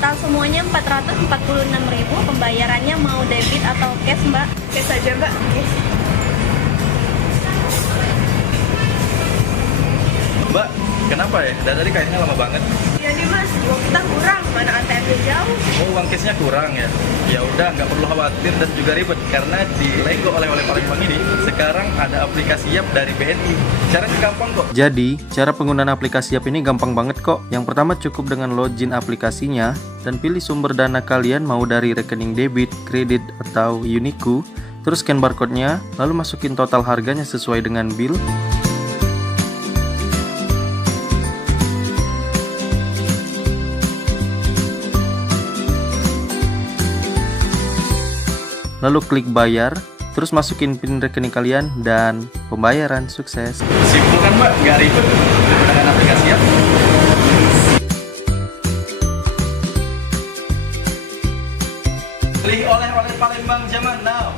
Total semuanya 446.000. Pembayarannya mau debit atau cash, Mbak? Cash aja, Mbak. Cash. Mbak, kenapa ya? Dari tadi kayaknya lama banget. Iya nih Mas, uang kita kurang. Mana ATM-nya jauh. Oh, uang cashnya kurang ya? Ya udah, nggak perlu khawatir dan juga ribet. Karena di Lego oleh-oleh Palembang ini sekarang ada aplikasi Yap dari BNI. Caranya gampang kok. Jadi, cara penggunaan aplikasi Yap ini gampang banget kok. Yang pertama cukup dengan login aplikasinya dan pilih sumber dana kalian mau dari rekening debit, kredit, atau Uniku. Terus scan barcode-nya, lalu masukin total harganya sesuai dengan bill. Lalu klik bayar, terus masukin PIN rekening kalian dan pembayaran sukses. Simpel kan Mbak? Nggak ribet dengan aplikasi Yap. Beli oleh-oleh Palembang zaman now.